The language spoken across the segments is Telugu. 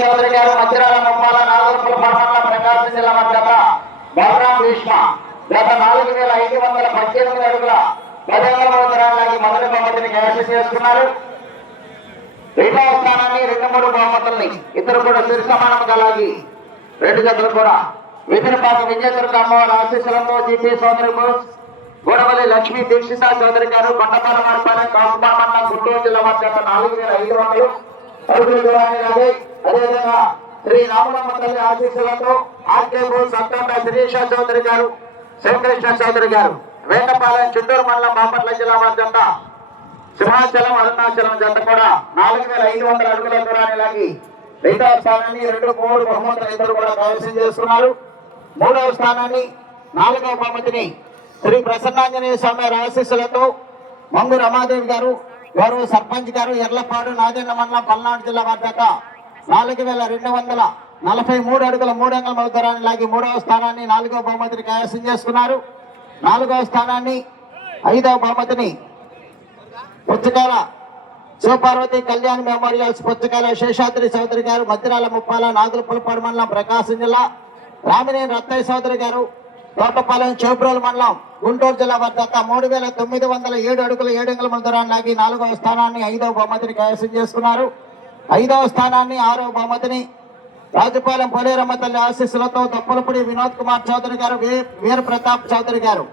చౌదరి గారు మధ్యరాల ముప్పాల నాగర్పూర్ ప్రకాశం జిల్లా మధ్యత బలరాం భీష్మ గత నాలుగు వేల ఐదు వందల పద్దెనిమిది అడుగుల మొదటి బహుమతిని కైవసం చేసుకున్నారు రెండవ స్థానాన్ని రెండు మూడు బహుమతుల్ని ఇద్దరు కూడా సిరి సమానం కలాగి రెండు జతలు కూడా. విజయపాటి విజయదుర్గ అమ్మవారి ఆశీస్సులతో జీపీ సోదరి గోడవల్లి లక్ష్మీ దీక్షిత చౌదరి గారు కొండపాల వారిపాలెం కాసుపామన్న గుంటూరు జిల్లా మధ్య నాలుగు వేల ఐదు వందలు. అడుగులు దూరాన్ని అదేవిధంగా శ్రీ రామలమ్మ తల్లి ఆశీస్సులతో ఆర్కే బోస్ అత్తంట శిరీష చౌదరి గారు శ్రీకృష్ణ చౌదరి గారు వేటపాలెం చిత్తూరు మండలం బాపట్ల జిల్లా మధ్యంత సింహాచలం అరుణాచలం జంట కూడా నాలుగు వేల ఐదు వందల అడుగుల దూరాన్ని లాగి రెండవ స్థానాన్ని రెండు మూడు బహుమతులు ఇద్దరు కూడా కైవసం చేస్తున్నారు. మూడవ స్థానాన్ని నాలుగవ బహుమతిని శ్రీ ప్రసన్నాంజనేయ స్వామి ఆశీస్సులతో మంగు రమాదేవి గారు గౌరవ సర్పంచ్ గారు ఎర్లపాడు నాదెండ మండలం పల్నాడు జిల్లా వద్ద నాలుగు వేల రెండు వందల నలభై మూడు అడుగుల మూడు అంగల దూరాన్ని లాగి మూడవ స్థానాన్ని నాలుగవ బహుమతిని కైవసం చేసుకున్నారు. నాలుగవ స్థానాన్ని ఐదవ బహుమతిని పుచ్చకాల శివపార్వతి కళ్యాణ్ మెమోరియల్స్ పుచ్చకాల శేషాద్రి చౌదరి గారు మధ్యరాల ముప్పాల నాగులపులపాడు మండలం ప్రకాశం జిల్లా రామినేని రత్తయ్య చౌదరి గారు తోటపాలెం చేబ్రోలు మండలం గుంటూరు జిల్లా వద్ద మూడు వేల తొమ్మిది వందల ఏడు అడుగుల ఏడు అంగుల దూరాన్ని లాగి నాలుగవ స్థానాన్ని ఐదవ బహుమతిని కైవసం చేసుకున్నారు. ఐదవ స్థానాన్ని ఆరవ బహుమతిని రాజపాలెం పోలేరమ్మ తల్లి ఆశీస్సులతో దప్పలపూడి వినోద్ కుమార్ చౌదరి గారు వీర ప్రతాప్ చౌదరి గారు.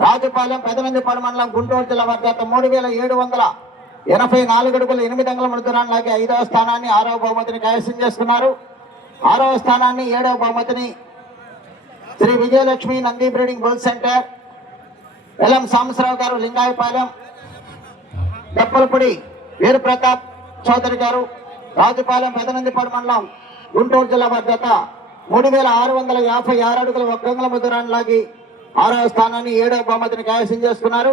రాజుపాలెం పెదనందిపాడు మండలం గుంటూరు జిల్లా వద్ద మూడు వేల ఏడు వందల ఎనభై నాలుగు అడుగుల ఎనిమిది అంగుల దూరాన్ని లాగే ఐదవ స్థానాన్ని ఆరవ బహుమతిని కైవసం చేసుకున్నారు. ఆరవ స్థానాన్ని ఏడవ బహుమతిని Sri Vijayalakshmi Nandi breeding bull centre LM Sambasarao గారు లింగాయపాలెం దప్పలపూడి వీర ప్రతాప్ చౌదరి గారు రాజుపాలెం పెదనందిపాడు మండలం గుంటూరు జిల్లా భద్రత మూడు వేల ఆరు వందల యాభై ఆరు అడుగుల వక్రంగుల ముద్రాన్ని లాగి ఆరవ స్థానాన్ని ఏడవ బహుమతిని కైవసం చేసుకున్నారు.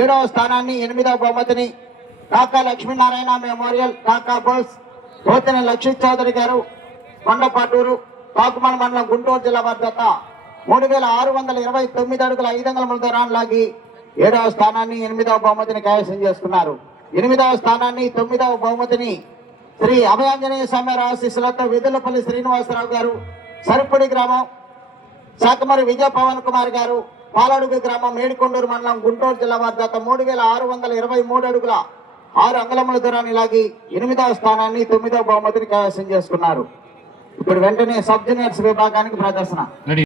ఏడవ స్థానాన్ని ఎనిమిదవ బహుమతిని కాకా లక్ష్మీనారాయణ మెమోరియల్ కాకా బోస్ పోతిన లక్ష్మీ చౌదరి గారు కొండపాటూరు కాకుమాన మండలం గుంటూరు జిల్లా భద్రత మూడు వేల ఆరు వందల ఇరవై తొమ్మిది అడుగుల ఐదు వందల ముద్రాన్ని లాగి ఏడవ స్థానాన్ని ఎనిమిదవ బహుమతిని కైవసం చేసుకున్నారు. ఎనిమిదవ స్థానాన్ని తొమ్మిదవ బహుమతిని శ్రీ అభయాంజనేయ స్వామి ఆశీస్సులతో విదులపల్లి శ్రీనివాసరావు గారు సరుపడి గ్రామం శాకమరి విజయ పవన్ కుమార్ గారు పాలడుగు గ్రామం మేడికొండూరు మండలం గుంటూరు జిల్లా వారి గత మూడు వేల ఆరు వందల ఇరవై మూడు అడుగుల ఆరు అంగళముల దూరాన్ని లాగి ఎనిమిదవ స్థానాన్ని తొమ్మిదవ బహుమతిని కైవసం చేసుకున్నారు. ఇప్పుడు వెంటనే సబ్ జూనియర్స్ విభాగానికి ప్రదర్శన.